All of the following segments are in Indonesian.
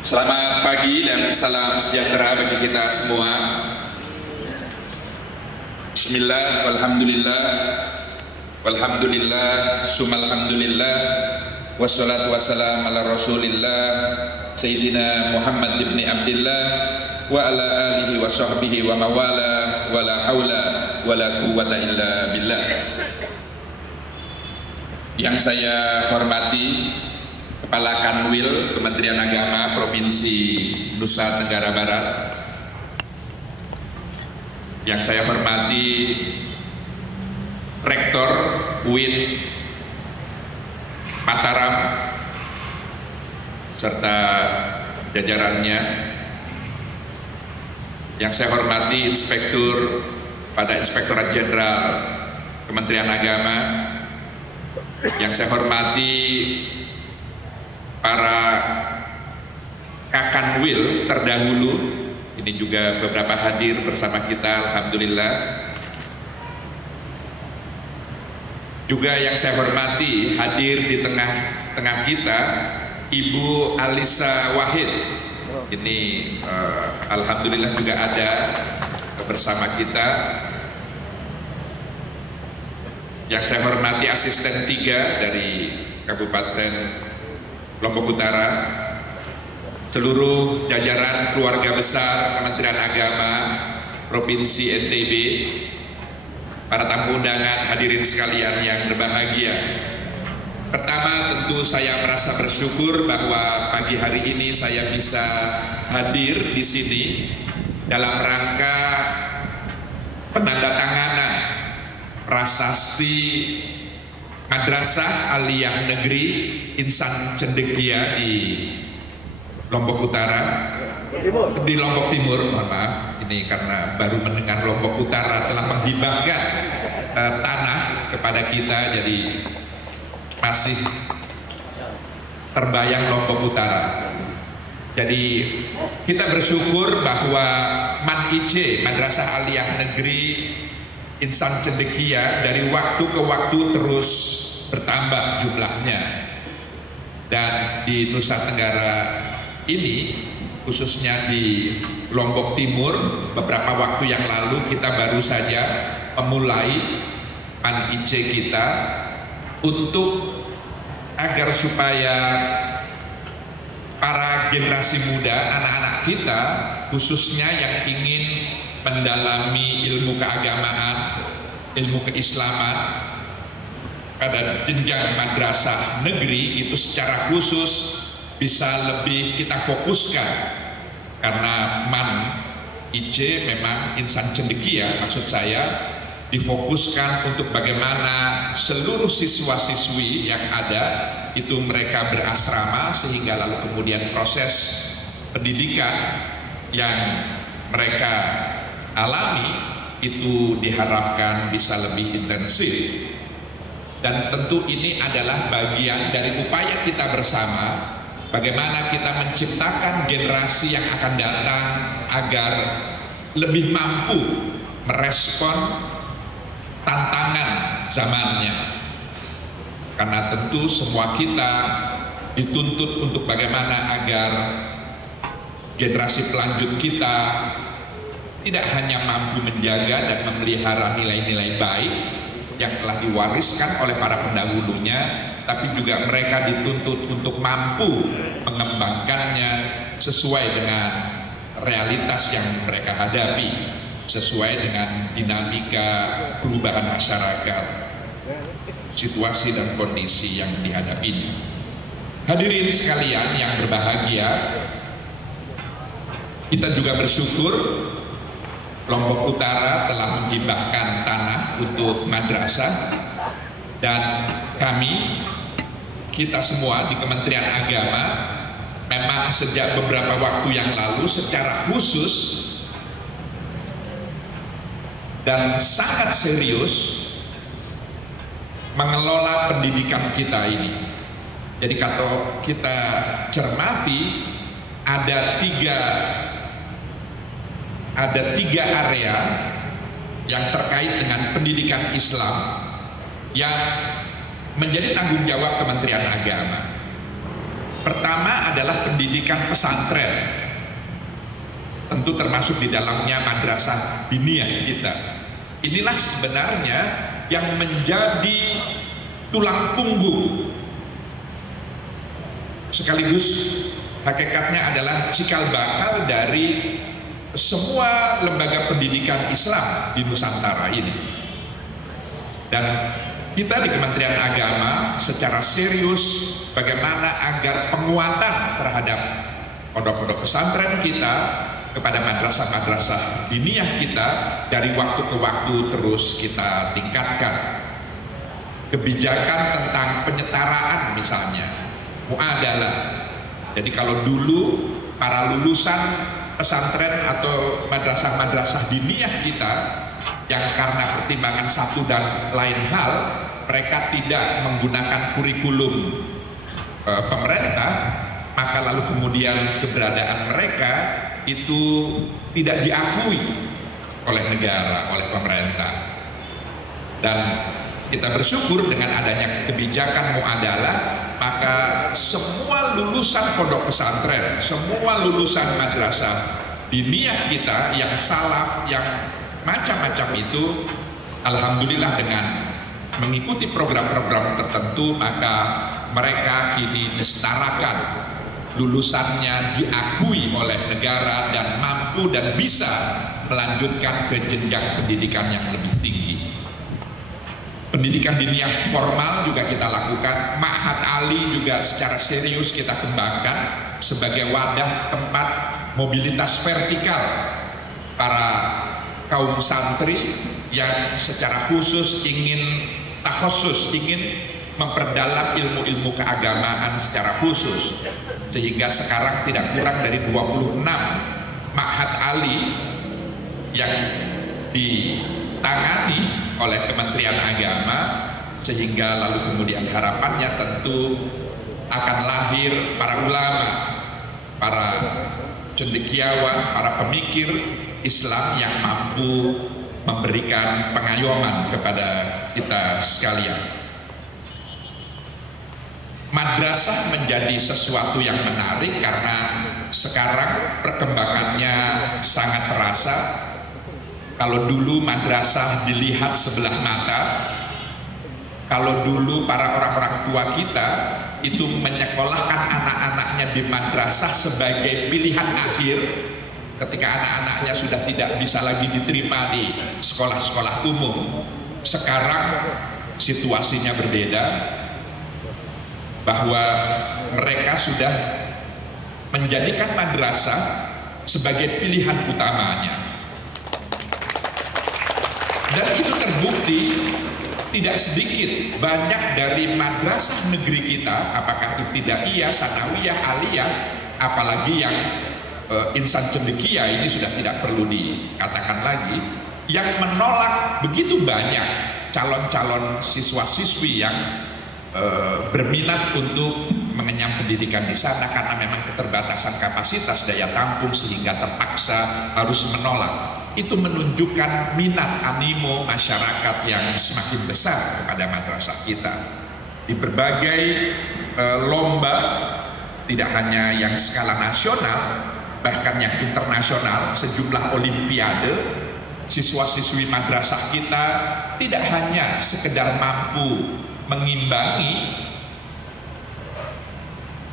Selamat pagi dan salam sejahtera bagi kita semua. Bismillah, walhamdulillah, walhamdulillah, sumalhamdulillah, wassalatu wassalam ala rasulillah, Sayyidina Muhammad ibn Abdillah, wa ala alihi wa sahbihi wa mawala, wa la hawla wa la quwwata illa billah. Yang saya hormati Kepala Kanwil Kementerian Agama Provinsi Nusa Tenggara Barat, yang saya hormati Rektor UIN Mataram serta jajarannya, yang saya hormati Inspektur pada Inspektorat Jenderal Kementerian Agama, yang saya hormati para Kakanwil terdahulu, ini juga beberapa hadir bersama kita, alhamdulillah. Juga yang saya hormati hadir di tengah-tengah kita Ibu Alisa Wahid, ini alhamdulillah juga ada bersama kita. Yang saya hormati asisten 3 dari Kabupaten Lombok Utara, seluruh jajaran keluarga besar Kementerian Agama Provinsi NTB, para tamu undangan, hadirin sekalian yang berbahagia. Pertama, tentu saya merasa bersyukur bahwa pagi hari ini saya bisa hadir di sini dalam rangka penandatanganan prasasti Madrasah Aliyah Negeri Insan Cendekia di Lombok Utara, di Lombok Timur, mohon maaf, ini karena baru mendengar Lombok Utara telah menghibahkan tanah kepada kita, jadi masih terbayang Lombok Utara. Jadi kita bersyukur bahwa MAN-IC, Madrasah Aliyah Negeri Insan Cendekia, dari waktu ke waktu terus bertambah jumlahnya. Dan di Nusa Tenggara ini, khususnya di Lombok Timur, beberapa waktu yang lalu kita baru saja memulai MAN-IC kita untuk agar supaya para generasi muda, anak-anak kita khususnya yang ingin mendalami ilmu keagamaan, ilmu keislaman pada jenjang madrasah negeri itu secara khusus bisa lebih kita fokuskan, karena MAN-IC memang Insan Cendekia, maksud saya difokuskan untuk bagaimana seluruh siswa-siswi yang ada itu mereka berasrama, sehingga lalu kemudian proses pendidikan yang mereka alami itu diharapkan bisa lebih intensif. Dan tentu ini adalah bagian dari upaya kita bersama, bagaimana kita menciptakan generasi yang akan datang agar lebih mampu merespon tantangan zamannya. Karena tentu semua kita dituntut untuk bagaimana agar generasi pelanjut kita tidak hanya mampu menjaga dan memelihara nilai-nilai baik yang telah diwariskan oleh para pendahulunya, tapi juga mereka dituntut untuk mampu mengembangkannya sesuai dengan realitas yang mereka hadapi, sesuai dengan dinamika perubahan masyarakat, situasi dan kondisi yang dihadapinya. Hadirin sekalian yang berbahagia, kita juga bersyukur Lombok Utara telah menghibahkan tanah untuk madrasah, dan kita semua di Kementerian Agama memang sejak beberapa waktu yang lalu secara khusus dan sangat serius mengelola pendidikan kita ini. Jadi kalau kita cermati, ada tiga area yang terkait dengan pendidikan Islam yang menjadi tanggung jawab Kementerian Agama. Pertama adalah pendidikan pesantren, tentu termasuk di dalamnya madrasah diniyah kita. Inilah sebenarnya yang menjadi tulang punggung, sekaligus hakikatnya adalah cikal bakal dari semua lembaga pendidikan Islam di Nusantara ini. Dan kita di Kementerian Agama secara serius bagaimana agar penguatan terhadap pondok-pondok pesantren kita, kepada madrasah-madrasah diniyah kita dari waktu ke waktu terus kita tingkatkan. Kebijakan tentang penyetaraan misalnya, muadalah. Jadi kalau dulu para lulusan pesantren atau madrasah-madrasah diniyah kita yang karena pertimbangan satu dan lain hal mereka tidak menggunakan kurikulum pemerintah, maka lalu kemudian keberadaan mereka itu tidak diakui oleh negara, oleh pemerintah. Dan kita bersyukur dengan adanya kebijakan muadalah, maka semua lulusan pondok pesantren, semua lulusan madrasah diniyah kita yang salaf, yang macam-macam itu, alhamdulillah dengan mengikuti program-program tertentu, maka mereka kini disetarakan, lulusannya diakui oleh negara dan mampu dan bisa melanjutkan ke jenjang pendidikan yang lebih tinggi. Pendidikan diniyah formal juga kita lakukan, Ma'had Ali juga secara serius kita kembangkan sebagai wadah tempat mobilitas vertikal para kaum santri yang secara khusus ingin takhusus, ingin memperdalam ilmu-ilmu keagamaan secara khusus, sehingga sekarang tidak kurang dari 26 Ma'had Ali yang ditangani oleh Kementerian Agama, sehingga lalu kemudian harapannya tentu akan lahir para ulama, para cendekiawan, para pemikir Islam yang mampu memberikan pengayoman kepada kita sekalian. Madrasah menjadi sesuatu yang menarik karena sekarang perkembangannya sangat terasa. Kalau dulu madrasah dilihat sebelah mata, kalau dulu para orang-orang tua kita itu menyekolahkan anak-anaknya di madrasah sebagai pilihan akhir ketika anak-anaknya sudah tidak bisa lagi diterima di sekolah-sekolah umum. Sekarang situasinya berbeda, bahwa mereka sudah menjadikan madrasah sebagai pilihan utamanya. Dan itu terbukti tidak sedikit banyak dari madrasah negeri kita, apakah ibtidaiyah, sanawiyah, aliyah, apalagi yang insan cendekia ini sudah tidak perlu dikatakan lagi, yang menolak begitu banyak calon-calon siswa-siswi yang berminat untuk mengenyam pendidikan di sana karena memang keterbatasan kapasitas daya tampung sehingga terpaksa harus menolak. Itu menunjukkan minat animo masyarakat yang semakin besar kepada madrasah kita. Di berbagai lomba, tidak hanya yang skala nasional, bahkan yang internasional, sejumlah olimpiade, siswa-siswi madrasah kita tidak hanya sekedar mampu mengimbangi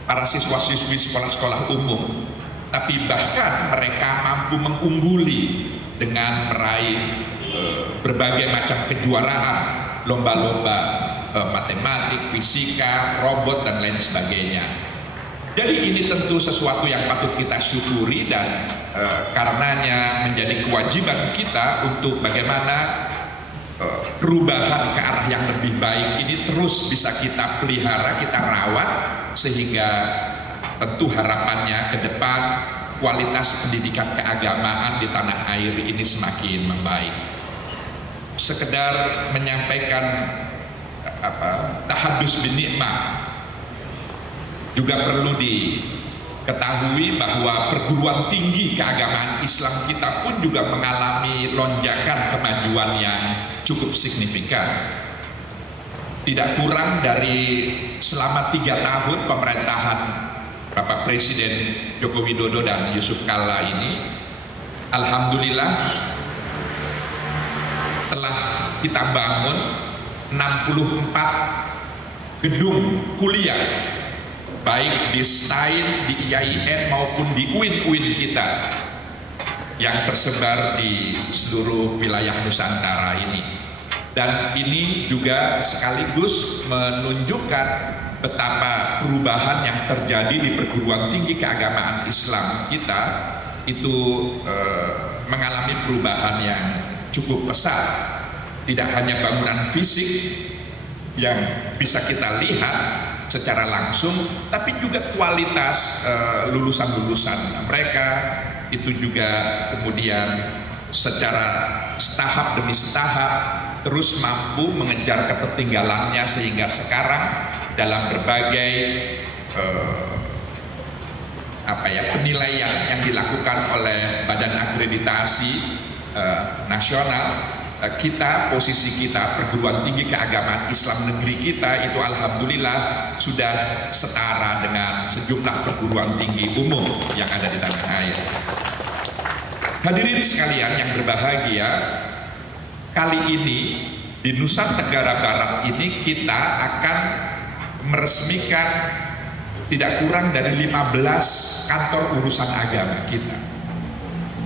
para siswa-siswi sekolah-sekolah umum, tapi bahkan mereka mampu mengungguli dengan meraih berbagai macam kejuaraan, lomba-lomba matematik, fisika, robot, dan lain sebagainya. Jadi ini tentu sesuatu yang patut kita syukuri, dan karenanya menjadi kewajiban kita untuk bagaimana perubahan ke arah yang lebih baik ini terus bisa kita pelihara, kita rawat, sehingga tentu harapannya ke depan kualitas pendidikan keagamaan di tanah air ini semakin membaik. Sekedar menyampaikan tahadus bin nikmah, juga perlu diketahui bahwa perguruan tinggi keagamaan Islam kita pun juga mengalami lonjakan kemajuan yang cukup signifikan. tidak kurang dari selama 3 tahun pemerintahan Bapak Presiden Joko Widodo dan Yusuf Kalla ini, alhamdulillah telah kita bangun 64 gedung kuliah, baik di STAIN, di IAIN maupun di UIN kita yang tersebar di seluruh wilayah Nusantara ini. Dan ini juga sekaligus menunjukkan betapa perubahan yang terjadi di perguruan tinggi keagamaan Islam kita itu mengalami perubahan yang cukup pesat. Tidak hanya bangunan fisik yang bisa kita lihat secara langsung, tapi juga kualitas lulusan-lulusan mereka itu juga kemudian secara setahap demi setahap terus mampu mengejar ketertinggalannya, sehingga sekarang dalam berbagai penilaian yang dilakukan oleh Badan Akreditasi Nasional, posisi kita perguruan tinggi keagamaan Islam negeri kita itu alhamdulillah sudah setara dengan sejumlah perguruan tinggi umum yang ada di tanah air. Hadirin sekalian yang berbahagia, kali ini di Nusa Tenggara Barat ini kita akan meresmikan tidak kurang dari 15 kantor urusan agama kita.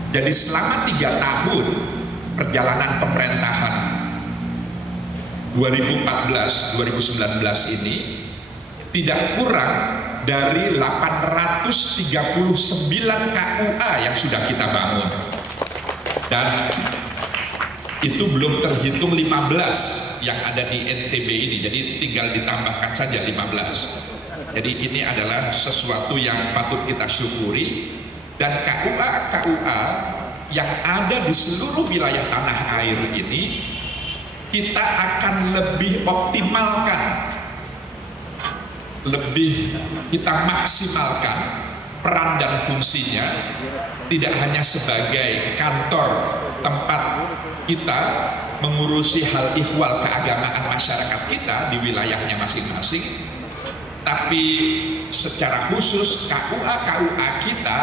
Jadi selama 3 tahun perjalanan pemerintahan 2014-2019 ini tidak kurang dari 839 KUA yang sudah kita bangun, dan itu belum terhitung 15 yang ada di NTB ini, jadi tinggal ditambahkan saja 15. Jadi ini adalah sesuatu yang patut kita syukuri, dan KUA yang ada di seluruh wilayah tanah air ini kita akan lebih optimalkan, lebih kita maksimalkan peran dan fungsinya, tidak hanya sebagai kantor tempat kita mengurusi hal ihwal keagamaan masyarakat kita di wilayahnya masing-masing, tapi secara khusus KUA kita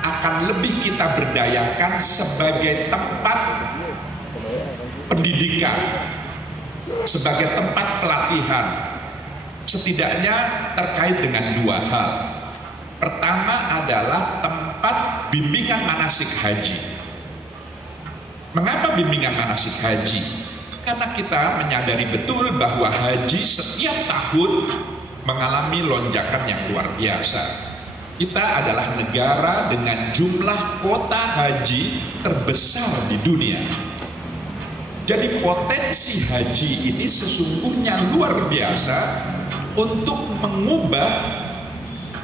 akan lebih kita berdayakan sebagai tempat pendidikan, sebagai tempat pelatihan, setidaknya terkait dengan 2 hal. Pertama adalah tempat bimbingan manasik haji. Mengapa bimbingan manasik haji? Karena kita menyadari betul bahwa haji setiap tahun mengalami lonjakan yang luar biasa. Kita adalah negara dengan jumlah kuota haji terbesar di dunia. Jadi potensi haji ini sesungguhnya luar biasa untuk mengubah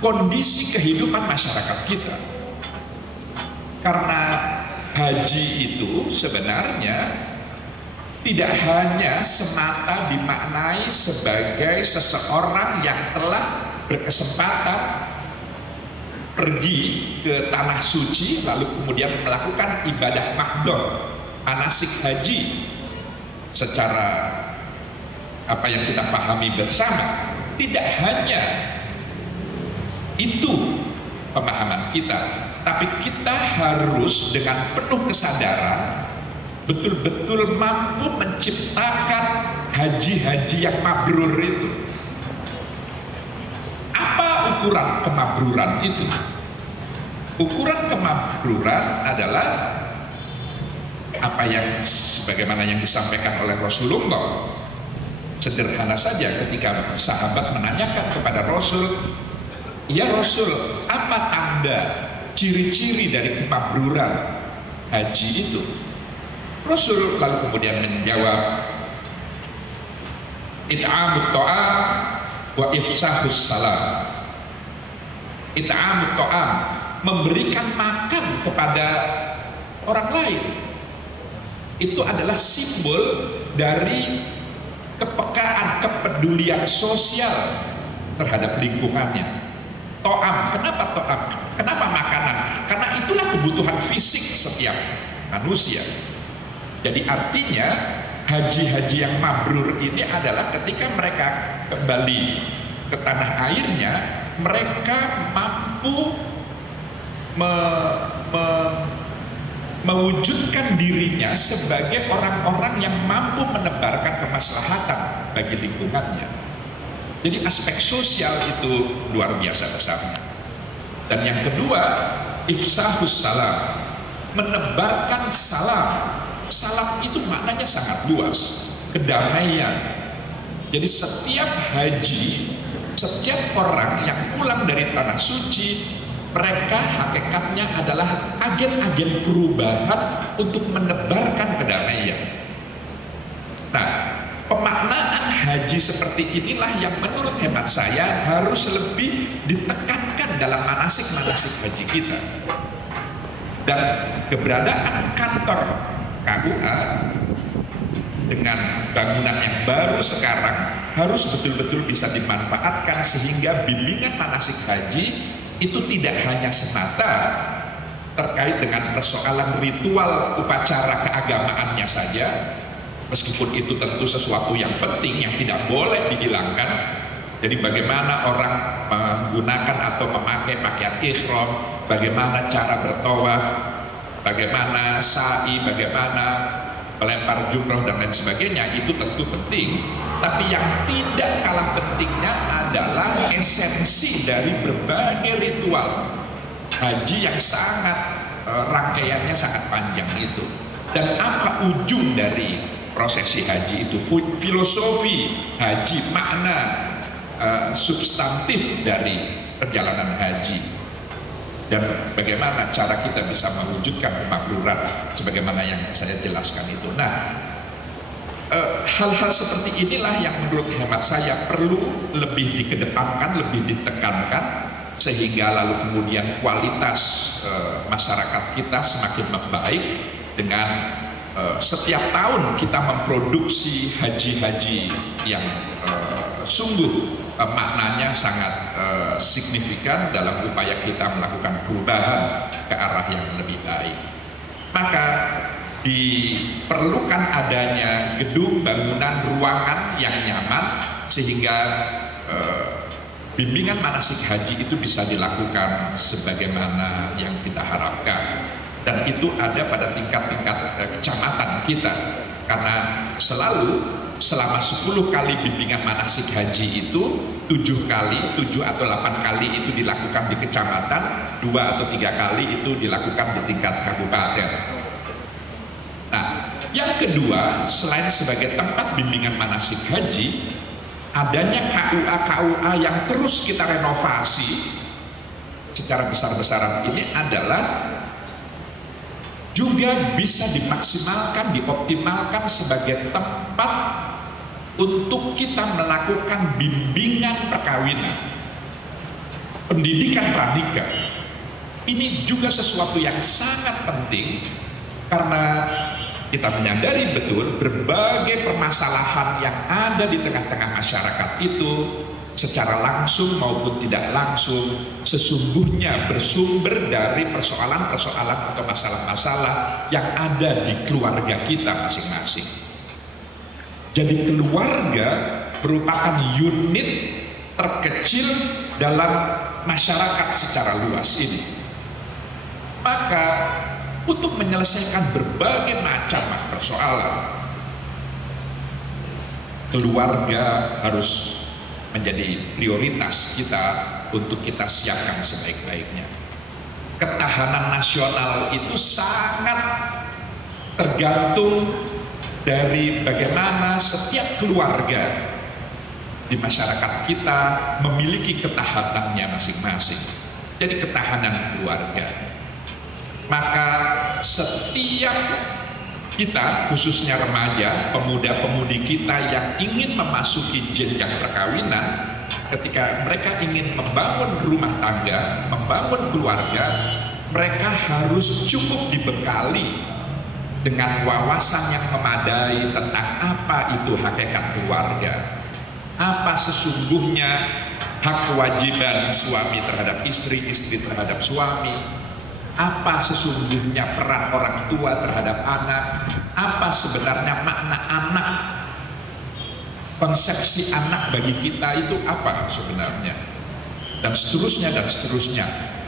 kondisi kehidupan masyarakat kita. Karena haji itu sebenarnya tidak hanya semata dimaknai sebagai seseorang yang telah berkesempatan pergi ke tanah suci lalu kemudian melakukan ibadah makdom, manasik haji secara apa yang kita pahami bersama. Tidak hanya itu pemahaman kita, tapi kita harus dengan penuh kesadaran betul-betul mampu menciptakan haji-haji yang mabrur itu. Apa ukuran kemabruran itu? Ukuran kemabruran adalah apa yang sebagaimana yang disampaikan oleh Rasulullah. Sederhana saja ketika sahabat menanyakan kepada Rasul, "Ya Rasul, apa tanda ciri-ciri dari kemabruran haji itu?" Rasul lalu kemudian menjawab, "It'amut ta'am wa ifsahus salam." It'amut ta'am, memberikan makan kepada orang lain, itu adalah simbol dari kepekaan, kepedulian sosial terhadap lingkungannya. To'am, kenapa to'am? Kenapa makanan? Karena itulah kebutuhan fisik setiap manusia. Jadi artinya haji-haji yang mabrur ini adalah ketika mereka kembali ke tanah airnya, mereka mampu mewujudkan dirinya sebagai orang-orang yang mampu menebarkan kemaslahatan bagi lingkungannya. Jadi aspek sosial itu luar biasa besarnya. Dan yang kedua, ifsahus salam, menebarkan salam. Salam itu maknanya sangat luas, kedamaian. Jadi setiap haji, setiap orang yang pulang dari tanah suci, mereka hakikatnya adalah agen-agen perubahan untuk menebarkan kedamaian. Nah, pemaknaan haji seperti inilah yang menurut hemat saya harus lebih ditekankan dalam manasik-manasik haji kita. Dan keberadaan kantor KUA dengan bangunan yang baru sekarang harus betul-betul bisa dimanfaatkan sehingga bimbingan manasik haji itu tidak hanya semata terkait dengan persoalan ritual upacara keagamaannya saja, meskipun itu tentu sesuatu yang penting yang tidak boleh dihilangkan. Jadi bagaimana orang menggunakan atau memakai pakaian ihram, bagaimana cara bertawaf, bagaimana sa'i, bagaimana melempar jumroh dan lain sebagainya, itu tentu penting. Tapi yang tidak kalah pentingnya adalah esensi dari berbagai ritual haji yang sangat rangkaiannya sangat panjang itu. Dan apa ujung dari prosesi haji itu? Filosofi haji, makna substantif dari perjalanan haji. Dan bagaimana cara kita bisa mewujudkan kemakmuran sebagaimana yang saya jelaskan itu. Nah, hal-hal seperti inilah yang menurut hemat saya perlu lebih dikedepankan, lebih ditekankan, sehingga lalu kemudian kualitas masyarakat kita semakin membaik dengan setiap tahun kita memproduksi haji-haji yang sungguh maknanya sangat signifikan dalam upaya kita melakukan perubahan ke arah yang lebih baik. Maka diperlukan adanya gedung, bangunan, ruangan yang nyaman sehingga bimbingan manasik haji itu bisa dilakukan sebagaimana yang kita harapkan. Dan itu ada pada tingkat-tingkat kecamatan kita, karena selalu selama 10 kali bimbingan manasik haji itu 7 atau 8 kali itu dilakukan di kecamatan, 2 atau 3 kali itu dilakukan di tingkat kabupaten. Nah, yang kedua, selain sebagai tempat bimbingan manasik haji, adanya KUA yang terus kita renovasi secara besar-besaran ini adalah juga bisa dimaksimalkan, dioptimalkan sebagai tempat untuk kita melakukan bimbingan perkawinan, pendidikan pranikah. Ini juga sesuatu yang sangat penting karena kita menyadari betul berbagai permasalahan yang ada di tengah-tengah masyarakat itu secara langsung maupun tidak langsung sesungguhnya bersumber dari persoalan-persoalan atau masalah-masalah yang ada di keluarga kita masing-masing. Jadi keluarga merupakan unit terkecil dalam masyarakat secara luas ini. Maka untuk menyelesaikan berbagai macam persoalan, keluarga harus menjadi prioritas kita untuk kita siapkan sebaik-baiknya. Ketahanan nasional itu sangat tergantung dari bagaimana setiap keluarga di masyarakat kita memiliki ketahanannya masing-masing. Jadi ketahanan keluarga. Maka setiap kita, khususnya remaja, pemuda-pemudi kita yang ingin memasuki jenjang perkawinan, ketika mereka ingin membangun rumah tangga, membangun keluarga, mereka harus cukup dibekali dengan wawasan yang memadai tentang apa itu hakikat keluarga, apa sesungguhnya hak kewajiban suami terhadap istri, istri terhadap suami, apa sesungguhnya peran orang tua terhadap anak, apa sebenarnya makna anak, konsepsi anak bagi kita itu apa sebenarnya, dan seterusnya dan seterusnya.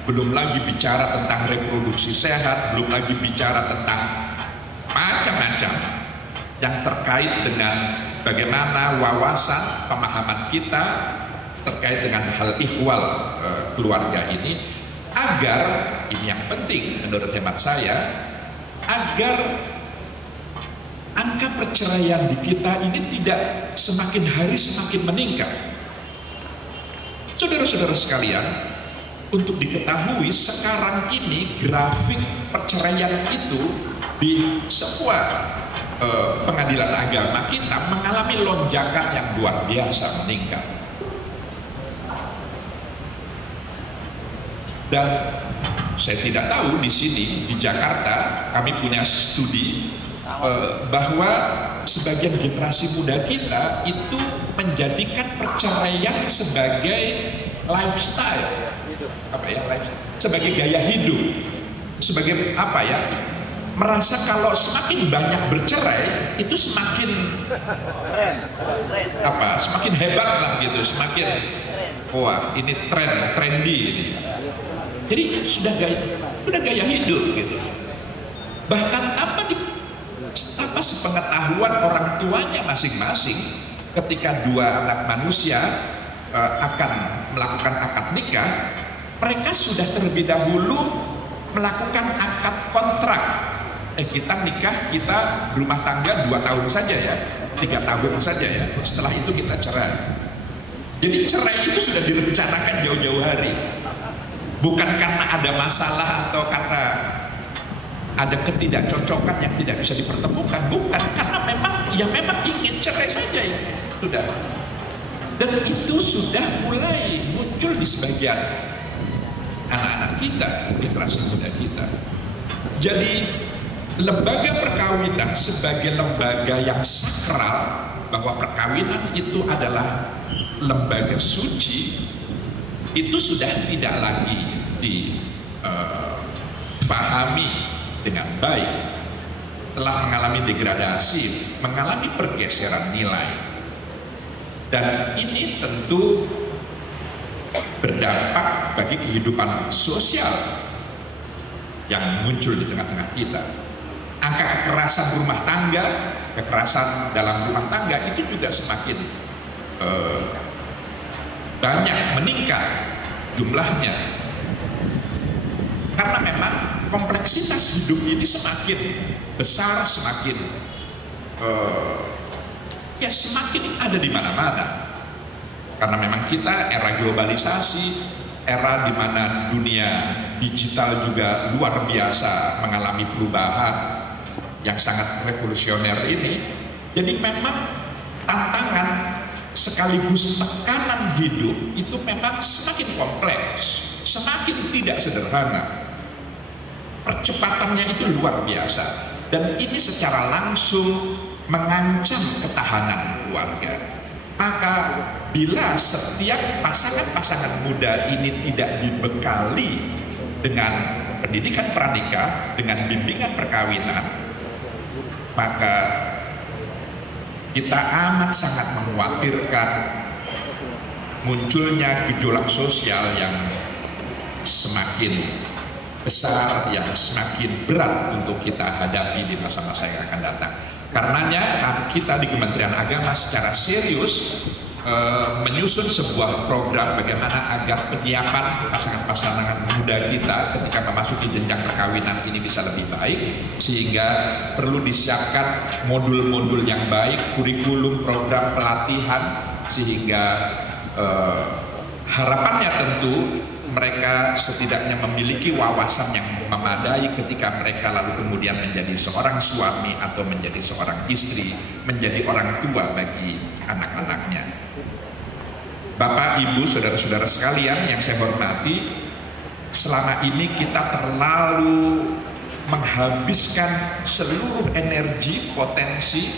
Belum lagi bicara tentang reproduksi sehat, belum lagi bicara tentang macam-macam yang terkait dengan bagaimana wawasan pemahaman kita terkait dengan hal ihwal keluarga ini, agar ini yang penting menurut hemat saya, agar angka perceraian di kita ini tidak semakin hari semakin meningkat. Saudara-saudara sekalian, untuk diketahui sekarang ini grafik perceraian itu di sebuah pengadilan agama kita mengalami lonjakan yang luar biasa meningkat. Dan saya tidak tahu di sini di Jakarta kami punya studi bahwa sebagian generasi muda kita itu menjadikan perceraian sebagai lifestyle, sebagai gaya hidup, sebagai merasa kalau semakin banyak bercerai itu semakin semakin hebat lah gitu, semakin wah ini trendy ini. Jadi sudah gaya hidup gitu. Bahkan apa sepengetahuan orang tuanya masing-masing ketika dua anak manusia akan melakukan akad nikah, mereka sudah terlebih dahulu melakukan akad kontrak. Kita nikah, kita rumah tangga 2 tahun saja ya, 3 tahun saja ya, setelah itu kita cerai. Jadi cerai itu sudah direncanakan jauh-jauh hari. Bukan karena ada masalah atau karena ada ketidakcocokan yang tidak bisa dipertemukan, bukan, karena memang ingin cerai saja ya, sudah. Dan itu sudah mulai muncul di sebagian anak-anak kita, generasi muda kita. Jadi lembaga perkawinan sebagai lembaga yang sakral, bahwa perkawinan itu adalah lembaga suci, itu sudah tidak lagi dipahami dengan baik, telah mengalami degradasi, mengalami pergeseran nilai. Dan ini tentu berdampak bagi kehidupan sosial yang muncul di tengah-tengah kita. Angka kekerasan rumah tangga, kekerasan dalam rumah tangga itu juga semakin banyak meningkat jumlahnya, karena memang kompleksitas hidup ini semakin besar, semakin ada di mana-mana. Karena memang kita era globalisasi, era di mana dunia digital juga luar biasa mengalami perubahan yang sangat revolusioner ini. Jadi memang tantangan sekaligus tekanan hidup itu memang semakin kompleks, semakin tidak sederhana. Percepatannya itu luar biasa, dan ini secara langsung mengancam ketahanan keluarga. Maka bila setiap pasangan-pasangan muda ini tidak dibekali dengan pendidikan pranikah, dengan bimbingan perkawinan, maka kita amat sangat mengkhawatirkan munculnya gejolak sosial yang semakin besar, yang semakin berat untuk kita hadapi di masa-masa yang akan datang. Karenanya kita di Kementerian Agama secara serius menyusun sebuah program bagaimana agar penyiapan pasangan-pasangan muda kita ketika memasuki jenjang perkawinan ini bisa lebih baik, sehingga perlu disiapkan modul-modul yang baik, kurikulum, program pelatihan, sehingga harapannya tentu mereka setidaknya memiliki wawasan yang memadai ketika mereka lalu kemudian menjadi seorang suami atau menjadi seorang istri, menjadi orang tua bagi anak-anaknya. Bapak, Ibu, saudara-saudara sekalian yang saya hormati, selama ini kita terlalu menghabiskan seluruh energi, potensi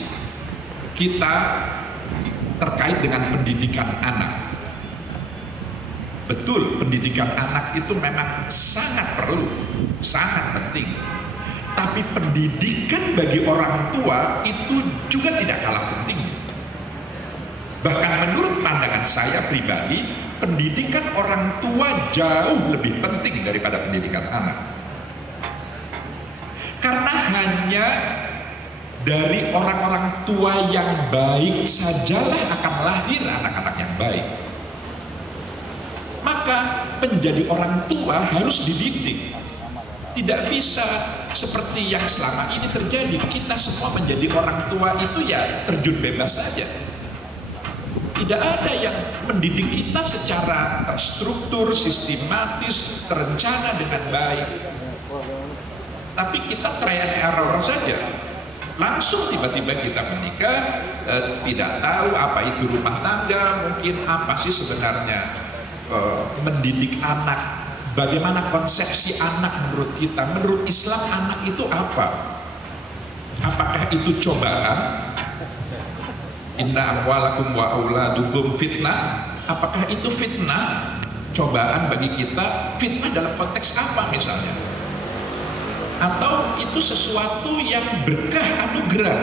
kita terkait dengan pendidikan anak. Betul, pendidikan anak itu memang sangat perlu, sangat penting. Tapi pendidikan bagi orang tua itu juga tidak kalah pentingnya. Bahkan menurut pandangan saya pribadi, pendidikan orang tua jauh lebih penting daripada pendidikan anak. Karena hanya dari orang-orang tua yang baik sajalah akan lahir anak-anak yang baik. Maka menjadi orang tua harus dididik. Tidak bisa seperti yang selama ini terjadi. Kita semua menjadi orang tua itu ya terjun bebas saja. Tidak ada yang mendidik kita secara terstruktur, sistematis, terencana dengan baik. Tapi kita trial and error saja. Langsung tiba-tiba kita menikah, tidak tahu apa itu rumah tangga, mungkin apa sih sebenarnya mendidik anak. Bagaimana konsepsi anak menurut kita? Menurut Islam anak itu apa? Apakah itu cobaan? Inna amwalakum wa auladukum fitnah. Apakah itu fitnah? Cobaan bagi kita. Fitnah dalam konteks apa misalnya? Atau itu sesuatu yang berkah anugerah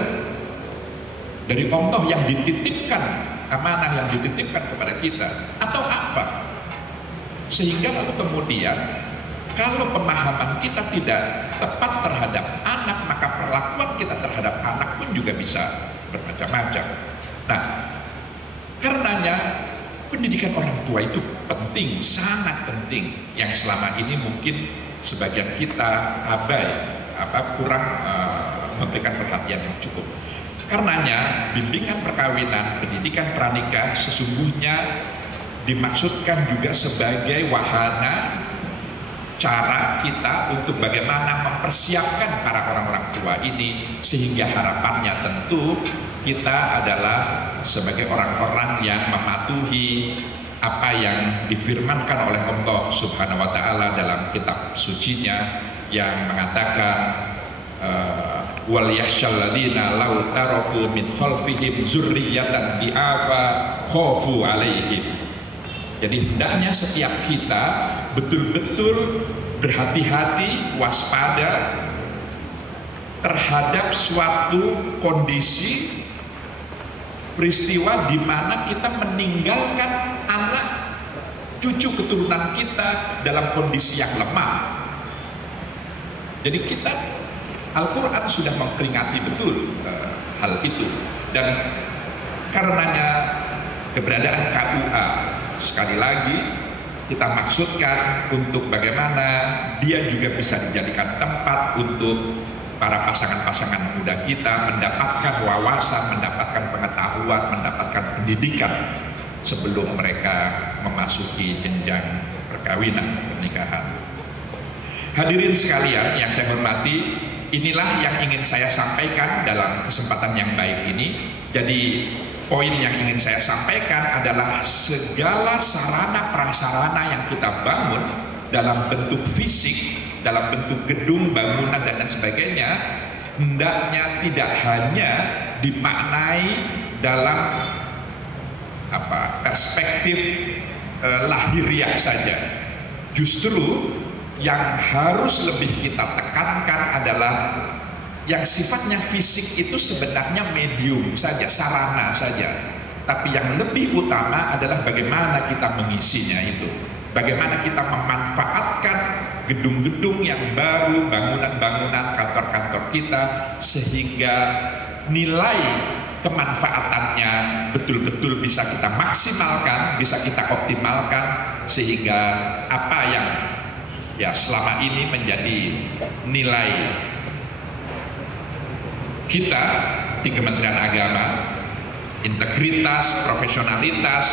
dari Allah yang dititipkan, amanah yang dititipkan kepada kita, atau apa? Sehingga lalu kemudian kalau pemahaman kita tidak tepat terhadap anak, maka perlakuan kita terhadap anak pun juga bisa bermacam-macam. Nah, karenanya pendidikan orang tua itu penting, sangat penting, yang selama ini mungkin sebagian kita abai, kurang memberikan perhatian yang cukup. Karenanya bimbingan perkawinan, pendidikan pranikah sesungguhnya dimaksudkan juga sebagai wahana cara kita untuk bagaimana mempersiapkan para orang-orang tua ini, sehingga harapannya tentu kita adalah sebagai orang-orang yang mematuhi apa yang difirmankan oleh Allah Subhanahu wa Ta'ala dalam kitab sucinya yang mengatakan wal yahsyal ladzina law taraku min khalfihim dzurriyyatan di'afa khafu 'alaihim. Jadi hendaknya setiap kita betul-betul berhati-hati, waspada terhadap suatu kondisi peristiwa di mana kita meninggalkan anak cucu keturunan kita dalam kondisi yang lemah. Jadi kita, Al-Quran sudah memperingati betul hal itu, dan karenanya keberadaan KUA sekali lagi kita maksudkan untuk bagaimana dia juga bisa dijadikan tempat untuk para pasangan-pasangan muda kita mendapatkan wawasan, mendapatkan pengetahuan, mendapatkan pendidikan sebelum mereka memasuki jenjang perkawinan, pernikahan. Hadirin sekalian yang saya hormati, inilah yang ingin saya sampaikan dalam kesempatan yang baik ini. Jadi poin yang ingin saya sampaikan adalah segala sarana prasarana yang kita bangun dalam bentuk fisik, dalam bentuk gedung, bangunan dan lain sebagainya, hendaknya tidak hanya dimaknai dalam perspektif lahiriah saja. Justru yang harus lebih kita tekankan adalah yang sifatnya fisik itu sebenarnya medium saja, sarana saja. Tapi yang lebih utama adalah bagaimana kita mengisinya itu. Bagaimana kita memanfaatkan gedung-gedung yang baru, bangunan-bangunan kantor-kantor kita, sehingga nilai kemanfaatannya betul-betul bisa kita maksimalkan, bisa kita optimalkan, sehingga apa yang ya selama ini menjadi nilai kita di Kementerian Agama, integritas, profesionalitas,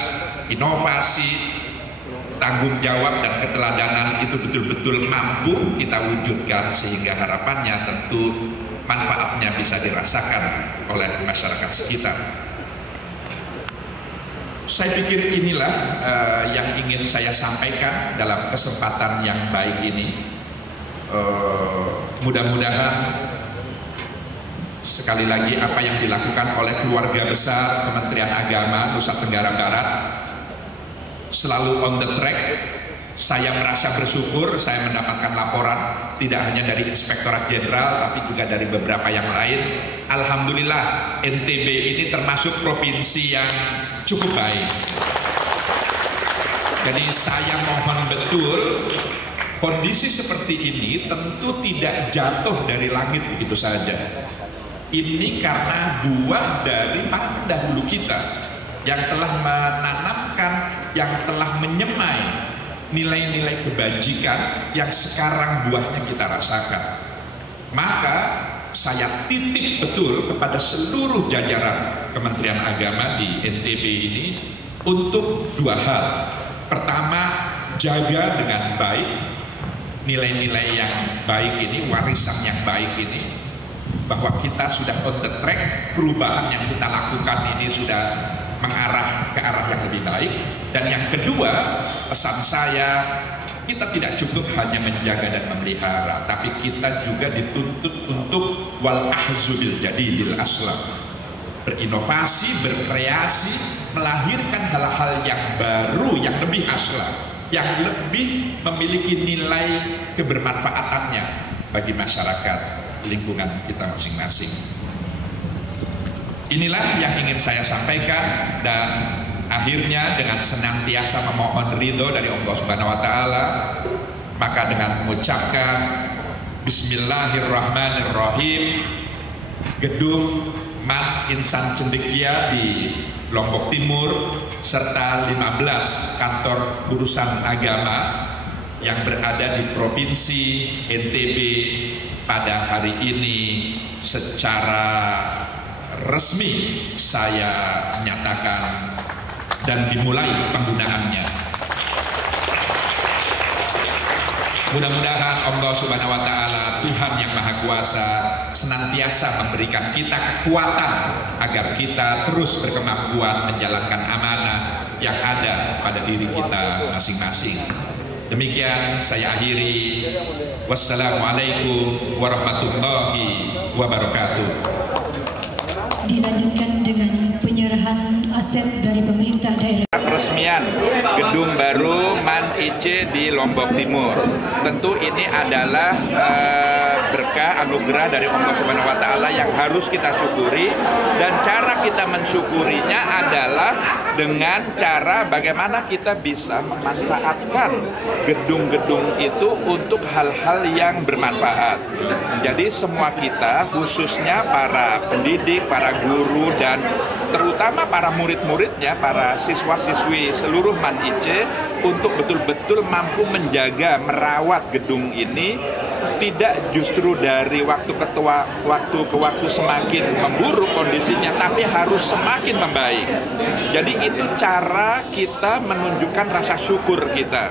inovasi, tanggung jawab dan keteladanan itu betul-betul mampu kita wujudkan, sehingga harapannya tentu manfaatnya bisa dirasakan oleh masyarakat sekitar. Saya pikir inilah yang ingin saya sampaikan dalam kesempatan yang baik ini. Mudah-mudahan sekali lagi apa yang dilakukan oleh keluarga besar Kementerian Agama Nusa Tenggara Barat selalu on the track, Saya merasa bersyukur saya mendapatkan laporan tidak hanya dari Inspektorat Jenderal tapi juga dari beberapa yang lain. Alhamdulillah NTB ini termasuk provinsi yang cukup baik. Jadi saya mohon betul, kondisi seperti ini tentu tidak jatuh dari langit begitu saja. Ini karena buah dari para pendahulu kita yang telah menanamkan, yang telah menyemai nilai-nilai kebajikan yang sekarang buahnya kita rasakan. Maka saya titip betul kepada seluruh jajaran Kementerian Agama di NTB ini untuk dua hal. Pertama, jaga dengan baik nilai-nilai yang baik ini, warisan yang baik ini, bahwa kita sudah on the track, perubahan yang kita lakukan ini sudah mengarah ke arah yang lebih baik. Dan yang kedua, pesan saya, kita tidak cukup hanya menjaga dan memelihara, tapi kita juga dituntut untuk wal ahzu bil jadidil aslam, berinovasi, berkreasi, melahirkan hal-hal yang baru, yang lebih aslam, yang lebih memiliki nilai kebermanfaatannya bagi masyarakat lingkungan kita masing-masing. Inilah yang ingin saya sampaikan, dan akhirnya dengan senantiasa memohon ridho dari Allah Subhanahu wa Ta'ala, maka dengan mengucapkan Bismillahirrahmanirrahim, Gedung MAN Insan Cendekia di Lombok Timur serta 15 kantor urusan agama yang berada di Provinsi NTB pada hari ini secara resmi saya nyatakan dan dimulai penggunaannya. Mudah-mudahan Allah Subhanahu wa Ta'ala, Tuhan yang Maha Kuasa, senantiasa memberikan kita kekuatan agar kita terus berkemampuan menjalankan amanah yang ada pada diri kita masing-masing. Demikian saya akhiri. Wassalamualaikum warahmatullahi wabarakatuh. Dilanjutkan dengan penyerahan aset dari pemerintah daerah. Peresmian gedung baru MAN IC di Lombok Timur. Tentu ini adalah berkah anugerah dari Allah Subhanahu wa Ta'ala yang harus kita syukuri, dan cara kita mensyukurinya adalah dengan cara bagaimana kita bisa memanfaatkan gedung-gedung itu untuk hal-hal yang bermanfaat. Jadi semua kita, khususnya para pendidik, para guru, dan terutama para murid-muridnya, para siswa-siswi seluruh MAN IC, untuk betul-betul mampu menjaga, merawat gedung ini, tidak justru dari waktu ke waktu semakin memburuk kondisinya, tapi harus semakin membaik. Jadi itu cara kita menunjukkan rasa syukur kita.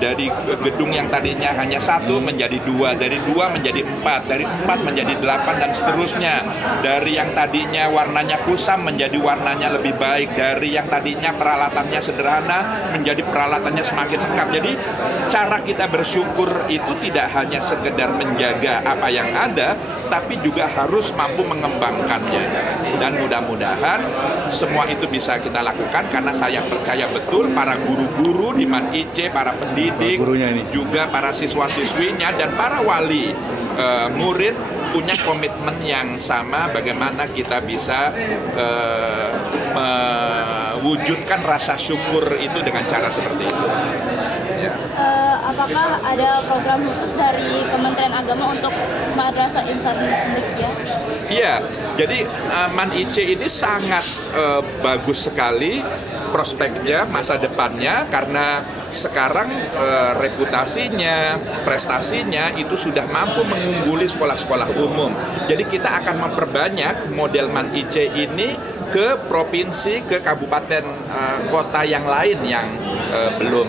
Dari gedung yang tadinya hanya 1 menjadi 2, dari 2 menjadi 4, dari 4 menjadi 8, dan seterusnya. Dari yang tadinya warnanya kusam menjadi warnanya lebih baik, dari yang tadinya peralatannya sederhana menjadi peralatannya semakin lengkap. Jadi cara kita bersyukur itu tidak hanya sekedar menjaga apa yang ada, tapi juga harus mampu mengembangkannya. Dan mudah-mudahan semua itu bisa kita lakukan, karena saya percaya betul para guru-guru di MAN IC, para pendidik, juga para siswa-siswinya dan para wali murid punya komitmen yang sama bagaimana kita bisa mewujudkan rasa syukur itu dengan cara seperti itu. Ya. Apakah ada program khusus dari Kementerian Agama untuk Madrasah Insan Cendekia? Iya, jadi MAN IC ini sangat bagus sekali prospeknya, masa depannya, karena sekarang reputasinya, prestasinya itu sudah mampu mengungguli sekolah-sekolah umum. Jadi kita akan memperbanyak model MAN IC ini ke provinsi, ke kabupaten, kota yang lain yang belum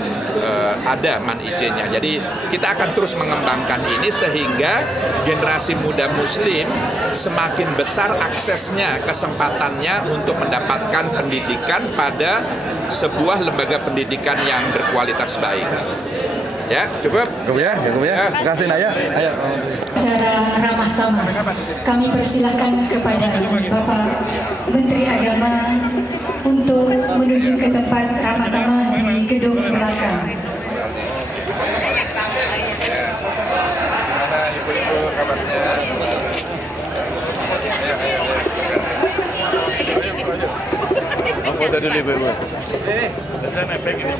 ada MAN IC-nya. Jadi kita akan terus mengembangkan ini sehingga generasi muda Muslim semakin besar aksesnya, kesempatannya untuk mendapatkan pendidikan pada sebuah lembaga pendidikan yang berkualitas baik. Ya, cukup? Cukup ya? Terima kasih, Naya. Ayo. Acara ramah tamah, kami persilahkan kepada Bapak Menteri Agama untuk menuju ke tempat ramah tamah di gedung belakang. Aku tadi lebih bagus. Ini, sana pengen.